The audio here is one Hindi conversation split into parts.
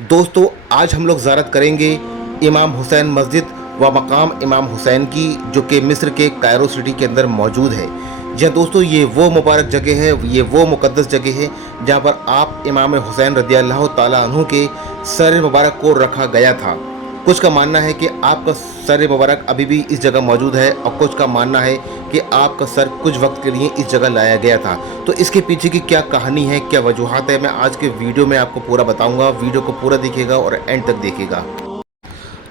दोस्तों आज हम लोग ज़ियारत करेंगे इमाम हुसैन मस्जिद व मकाम इमाम हुसैन की, जो कि मिस्र के कायरो सिटी के अंदर मौजूद है। जी हाँ दोस्तों, ये वो मुबारक जगह है, ये वो मुक़द्दस जगह है जहाँ पर आप इमाम हुसैन रज़ी अल्लाह ताला अन्हु के सर मुबारक को रखा गया था। कुछ का मानना है कि आपका सर मुबारक अभी भी इस जगह मौजूद है और कुछ का मानना है कि आपका सर कुछ वक्त के लिए इस जगह लाया गया था। तो इसके पीछे की क्या कहानी है, क्या वजूहात है, मैं आज के वीडियो में आपको पूरा बताऊंगा। वीडियो को पूरा देखिएगा और एंड तक देखिएगा।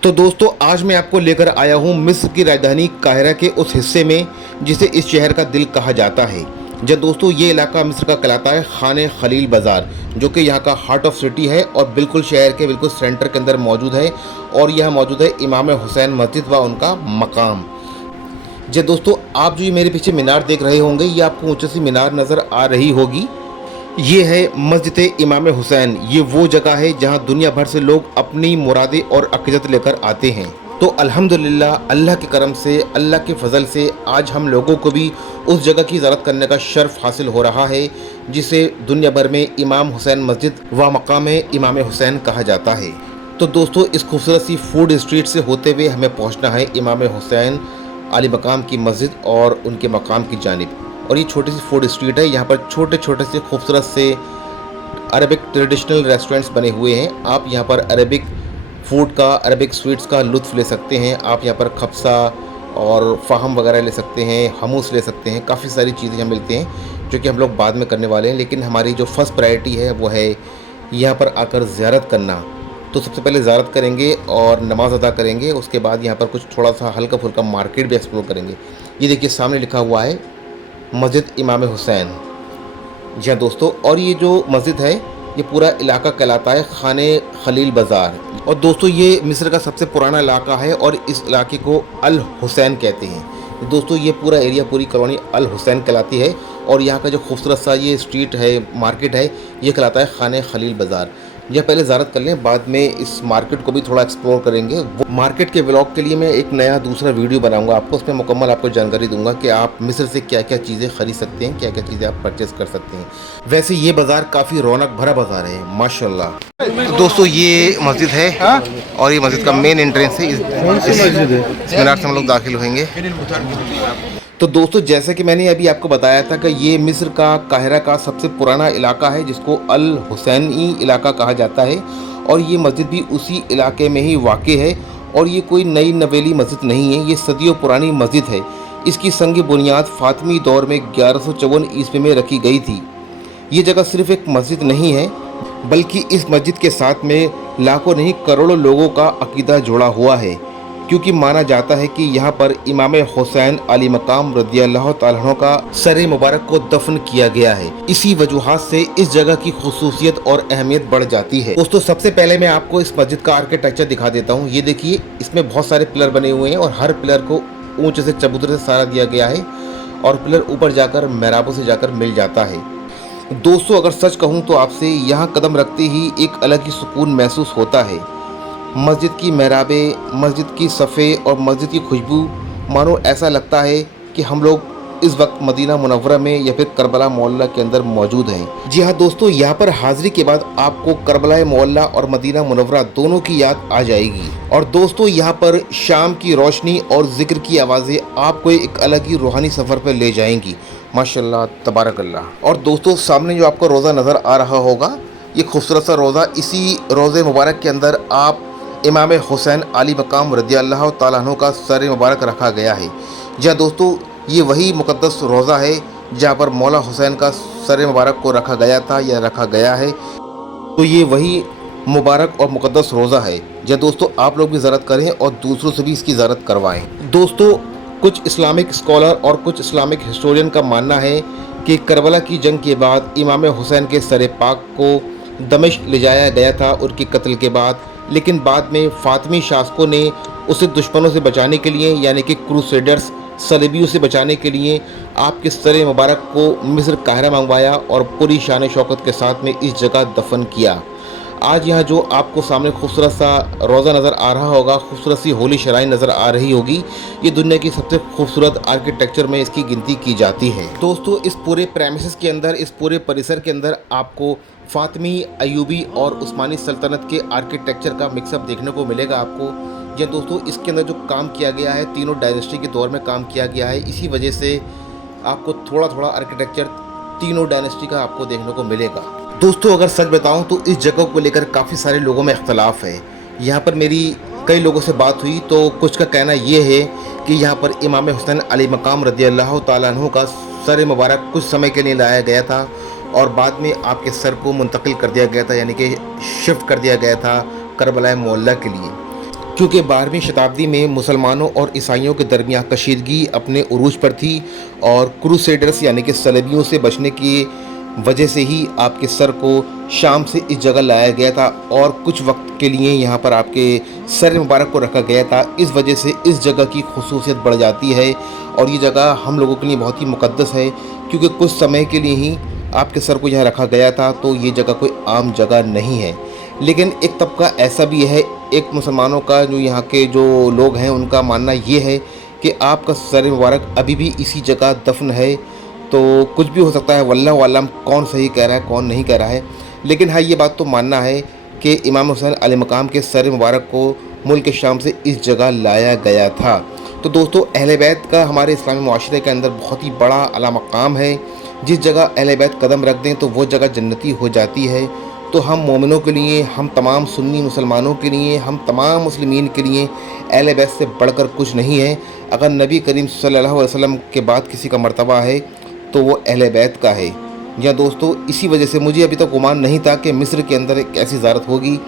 तो दोस्तों आज मैं आपको लेकर आया हूँ मिस्र की राजधानी काहिरा के उस हिस्से में जिसे इस शहर का दिल कहा जाता है। जब दोस्तों ये इलाका मिस्र का कहलाता है खाने खलील बाज़ार, जो कि यहाँ का हार्ट ऑफ सिटी है और बिल्कुल शहर के बिल्कुल सेंटर के अंदर मौजूद है। और यह मौजूद है इमाम हुसैन मस्जिद व उनका मकाम। जी दोस्तों, आप जो ये मेरे पीछे मीनार देख रहे होंगे, ये आपको ऊंची सी मीनार नज़र आ रही होगी। ये है मस्जिद इमाम हुसैन। ये वो जगह है जहाँ दुनिया भर से लोग अपनी मुरादें और अक़ीदत लेकर आते हैं। तो अल्हम्दुलिल्लाह, अल्लाह के करम से, अल्लाह के फजल से आज हम लोगों को भी उस जगह की ज़ियारत करने का शर्फ हासिल हो रहा है जिसे दुनिया भर में इमाम हुसैन मस्जिद व मकाम इमाम हुसैन कहा जाता है। तो दोस्तों इस खूबसूरत सी फूड स्ट्रीट से होते हुए हमें पहुँचना है इमाम हुसैन आली मकाम की मस्जिद और उनके मकाम की जानिब। और ये छोटी सी फूड स्ट्रीट है, यहाँ पर छोटे छोटे से खूबसूरत से अरबिक ट्रेडिशनल रेस्टोरेंट्स बने हुए हैं। आप यहाँ पर अरबिक फूड का, अरबिक स्वीट्स का लुत्फ़ ले सकते हैं। आप यहाँ पर खब्सा और फ़ाहम वगैरह ले सकते हैं, हमूस ले सकते हैं। काफ़ी सारी चीज़ें यहाँ मिलती हैं जो कि हम लोग बाद में करने वाले हैं, लेकिन हमारी जो फ़र्स्ट प्रायोरिटी है वो है यहाँ पर आकर ज़ियारत करना। तो सबसे पहले ज़ियारत करेंगे और नमाज़ अदा करेंगे। उसके बाद यहाँ पर कुछ थोड़ा सा हल्का फुल्का मार्केट भी एक्सप्लोर करेंगे। ये देखिए सामने लिखा हुआ है मस्जिद इमाम हुसैन। जी हाँ दोस्तों, और ये जो मस्जिद है ये पूरा इलाका कहलाता है खाने खलील बाज़ार। और दोस्तों ये मिस्र का सबसे पुराना इलाका है और इस इलाके को अल हुसैन कहते हैं। दोस्तों ये पूरा एरिया, पूरी कॉलोनी अल हुसैन कहलाती है। और यहाँ का जो खूबसूरत सा ये स्ट्रीट है, मार्केट है, ये कहलाता है खाने खलील बाज़ार। यह पहले ज़ियारत कर लें, बाद में इस मार्केट को भी थोड़ा एक्सप्लोर करेंगे। वो मार्केट के व्लॉग के लिए मैं एक नया दूसरा वीडियो बनाऊंगा आपको, उसमें मुकम्मल आपको जानकारी दूंगा कि आप मिस्र से क्या क्या चीज़ें खरीद सकते हैं, क्या क्या चीज़ें आप परचेस कर सकते हैं। वैसे ये बाज़ार काफ़ी रौनक भरा बाज़ार है माशाल्लाह। तो दोस्तों ये मस्जिद है और ये मस्जिद का मेन एंट्रेंस है। इस मीनार से हम लोग दाखिल होंगे। तो दोस्तों जैसे कि मैंने अभी आपको बताया था कि ये मिस्र का काहिरा का सबसे पुराना इलाका है जिसको अल हुसैनी इलाका कहा जाता है। और ये मस्जिद भी उसी इलाके में ही वाक़ है और ये कोई नई नवेली मस्जिद नहीं है, ये सदियों पुरानी मस्जिद है। इसकी संग बुनियाद फ़ातिमी दौर में 1154 ईस्वी में रखी गई थी। ये जगह सिर्फ़ एक मस्जिद नहीं है बल्कि इस मस्जिद के साथ में लाखों नहीं करोड़ों लोगों का अकीदा जुड़ा हुआ है, क्योंकि माना जाता है कि यहाँ पर इमाम हुसैन अली मकाम रज़ी अल्लाह ताला अन्हु का सर मुबारक को दफन किया गया है। इसी वजूहात से इस जगह की खूबसूरत और अहमियत बढ़ जाती है। दोस्तों सबसे पहले मैं आपको इस मस्जिद का आर्किटेक्चर दिखा देता हूँ। ये देखिए, इसमें बहुत सारे पिलर बने हुए हैं और हर पिलर को ऊँचे से चबूतरे से सहारा दिया गया है और पिलर ऊपर जाकर मेहराबों से जाकर मिल जाता है। दोस्तों अगर सच कहूँ तो आपसे, यहाँ कदम रखते ही एक अलग ही सुकून महसूस होता है। मस्जिद की मेहराबें, मस्जिद की सफ़े और मस्जिद की खुशबू, मानो ऐसा लगता है कि हम लोग इस वक्त मदीना मुनव्वरा में या फिर करबला मोहल्ला के अंदर मौजूद हैं। जी हाँ दोस्तों, यहाँ पर हाज़िरी के बाद आपको करबला मोहल्ला और मदीना मुनव्वरा दोनों की याद आ जाएगी। और दोस्तों यहाँ पर शाम की रोशनी और ज़िक्र की आवाज़ें आपको एक अलग ही रूहानी सफ़र पर ले जाएंगी। माशाल्लाह तबारकल्लाह। और दोस्तों सामने जो आपको रोज़ा नज़र आ रहा होगा, ये खूबसूरत सा रोज़ा, इसी रोज़े मुबारक के अंदर आप इमाम हुसैन अली मकाम रज़ी अल्लाह ताला अन्हु का सर मुबारक रखा गया है। जहाँ दोस्तों ये वही मुक़द्दस रोज़ा है जहाँ पर मौला हुसैन का सर मुबारक को रखा गया था या रखा गया है। तो ये वही मुबारक और मुक़द्दस रोज़ा है। जहाँ दोस्तों आप लोग भी ज़ियारत करें और दूसरों से भी इसकी ज़ियारत करवाएँ। दोस्तों कुछ इस्लामिक स्कॉलर और कुछ इस्लामिक हिस्टोरियन का मानना है कि करबला की जंग के बाद इमाम हुसैन के सर पाक को दमिश्क ले जाया गया था उनके कत्ल के बाद, लेकिन बाद में फ़ातिमी शासकों ने उसे दुश्मनों से बचाने के लिए, यानी कि क्रूसेडर्स, सलीबियों से बचाने के लिए आपके सर मुबारक को मिस्र काहिरा मंगवाया और पूरी शान शौकत के साथ में इस जगह दफन किया। आज यहाँ जो आपको सामने खूबसूरत सा रोज़ा नज़र आ रहा होगा, खूबसूरत सी होली शराइन नज़र आ रही होगी, ये दुनिया की सबसे खूबसूरत आर्किटेक्चर में इसकी गिनती की जाती है। दोस्तों इस पूरे प्रेमिसेस के अंदर, इस पूरे परिसर के अंदर आपको फातमी, अयूबी और उस्मानी सल्तनत के आर्किटेक्चर का मिक्सअप देखने को मिलेगा आपको। या दोस्तों इसके अंदर जो काम किया गया है, तीनों डायनेस्टी के दौर में काम किया गया है, इसी वजह से आपको थोड़ा थोड़ा आर्किटेक्चर तीनों डायनेस्टी का आपको देखने को मिलेगा। दोस्तों अगर सच बताऊं तो इस जगह को लेकर काफ़ी सारे लोगों में इख्तलाफ है। यहाँ पर मेरी कई लोगों से बात हुई तो कुछ का कहना ये है कि यहाँ पर इमाम हुसैन अली मकाम रज़ी अल्लाह तआला अन्हु का सर मुबारक कुछ समय के लिए लाया गया था और बाद में आपके सर को मुंतकिल कर दिया गया था, यानी कि शिफ्ट कर दिया गया था करबला मोहल्ला के लिए, क्योंकि 12वीं शताब्दी में मुसलमानों और ईसाइयों के दरमियान कशीदगी अपने उरूज पर थी और क्रूसेडर्स यानी कि सलेबियों से बचने की वजह से ही आपके सर को शाम से इस जगह लाया गया था और कुछ वक्त के लिए यहाँ पर आपके सर मुबारक को रखा गया था। इस वजह से इस जगह की खुसूसियत बढ़ जाती है और ये जगह हम लोगों के लिए बहुत ही मुक़द्दस है, क्योंकि कुछ समय के लिए ही आपके सर को यहाँ रखा गया था, तो ये जगह कोई आम जगह नहीं है। लेकिन एक तबका ऐसा भी है, एक मुसलमानों का जो यहाँ के जो लोग हैं उनका मानना ये है कि आपका सर मुबारक अभी भी इसी जगह दफन है। तो कुछ भी हो सकता है, वल्लाहु आलम कौन सही कह रहा है कौन नहीं कह रहा है, लेकिन हाँ ये बात तो मानना है कि इमाम हुसैन अली मकाम के सर मुबारक को मुल्क शाम से इस जगह लाया गया था। तो दोस्तों अहले बैत का हमारे इस्लामी मुआशरे के अंदर बहुत ही बड़ा आला मकाम है। जिस जगह अहले बैत कदम रख दें तो वो जगह जन्नती हो जाती है। तो हम मोमिनों के लिए, हम तमाम सुन्नी मुसलमानों के लिए, हम तमाम मुस्लिमीन के लिए अहले बैत से बढ़कर कुछ नहीं है। अगर नबी करीम सल्लल्लाहु अलैहि वसल्लम के बाद किसी का मर्तबा है तो वो अहले बैत का है। या दोस्तों इसी वजह से मुझे अभी तक गुमान नहीं था कि मिस्र के अंदर एक ऐसी ज़ारत होगी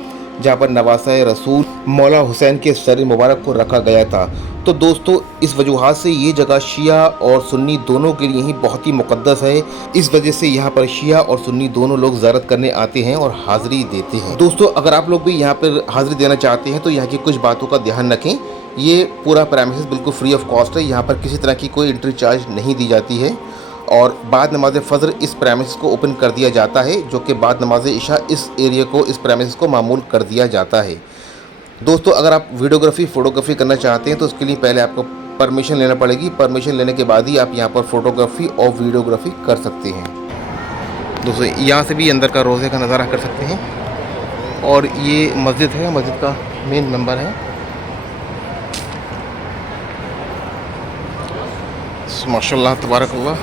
जहाँ पर नवासा रसूल मौला हुसैन के सर मुबारक को रखा गया था। तो दोस्तों इस वजूहात से ये जगह शिया और सुन्नी दोनों के लिए ही बहुत ही मुक़द्दस है। इस वजह से यहाँ पर शिया और सुन्नी दोनों लोग ज़ियारत करने आते हैं और हाज़िरी देते हैं। दोस्तों अगर आप लोग भी यहाँ पर हाज़िरी देना चाहते हैं तो यहाँ की कुछ बातों का ध्यान रखें। ये पूरा प्रेमिसेस बिल्कुल फ्री ऑफ कॉस्ट है, यहाँ पर किसी तरह की कोई एंट्री चार्ज नहीं दी जाती है और बाद नमाज फ़जर इस प्रेमिस को ओपन कर दिया जाता है, जो कि बाद नमाज इशा इस एरिया को, इस प्रेमिस को मामूल कर दिया जाता है। दोस्तों अगर आप वीडियोग्राफी फ़ोटोग्राफी करना चाहते हैं तो उसके लिए पहले आपको परमिशन लेना पड़ेगी। परमिशन लेने के बाद ही आप यहाँ पर फ़ोटोग्राफी और वीडियोग्राफी कर सकते हैं। दोस्तों यहाँ से भी अंदर का रोज़े का नज़ारा कर सकते हैं और ये मस्जिद है, मस्जिद का मेन मेंबर है। माशाल्लाह तबारकल्लाह।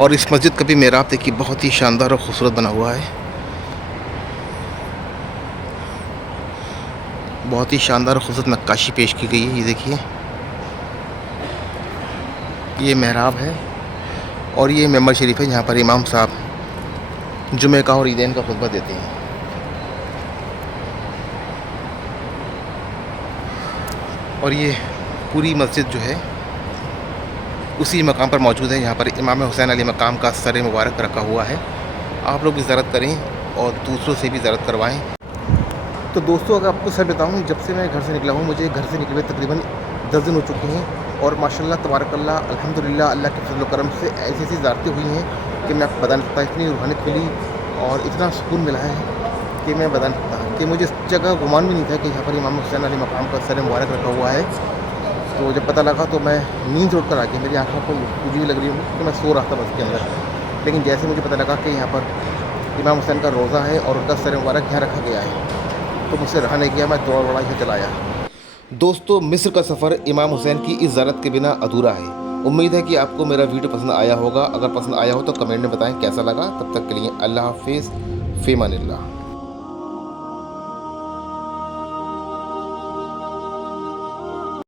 और इस मस्जिद का भी मेहराब देखिए बहुत ही शानदार और ख़ूबसूरत बना हुआ है, बहुत ही शानदार और ख़ूबसूरत नक्काशी पेश की गई है। ये देखिए ये मेहराब है और ये मेंबर शरीफ है, यहाँ पर इमाम साहब जुमे का और ईदैन का खुतबा देते हैं। और ये पूरी मस्जिद जो है उसी मकाम पर मौजूद है। यहाँ पर इमाम हुसैन अली मकाम का सर मुबारक रखा हुआ है। आप लोग भी ज़ियारत करें और दूसरों से भी ज़ियारत करवाएं। तो दोस्तों अगर आपको सर बताऊँ, जब से मैं घर से निकला हूँ, मुझे घर से निकले तकरीबन 10 दिन हो चुके हैं और माशाल्लाह तबारकल्लाह अल्हम्दुलिल्लाह अल्लाह के फज़ल व करम से ऐसी ऐसी ज़ियारतें हुई हैं कि मैं आपको बता नहीं सकता। इतनी रूहानियत मिली और इतना सुकून मिला है कि मैं बता नहीं सकता कि मुझे इस जगह गुमान भी नहीं था कि यहाँ पर इमाम हुसैन अली मकाम का सर मुबारक रखा हुआ है। तो जब पता लगा तो मैं नींद उठ कर आ गया, मेरी आँखों को पूजी लग रही हूँ तो मैं सो रहा था बस के अंदर। लेकिन जैसे मुझे पता लगा कि यहाँ पर इमाम हुसैन का रोज़ा है और उनका सर मुबारक यहाँ रखा गया है तो मुझसे रहा नहीं गया, मैं दौड़ दौड़ा के चला आया। दोस्तों मिस्र का सफ़र इमाम हुसैन की इस ज़ियारत के बिना अधूरा है। उम्मीद है कि आपको मेरा वीडियो पसंद आया होगा। अगर पसंद आया हो तो कमेंट में बताएं कैसा लगा। तब तक के लिए अल्लाह हाफिज़, फ़ी अमानिल्लाह।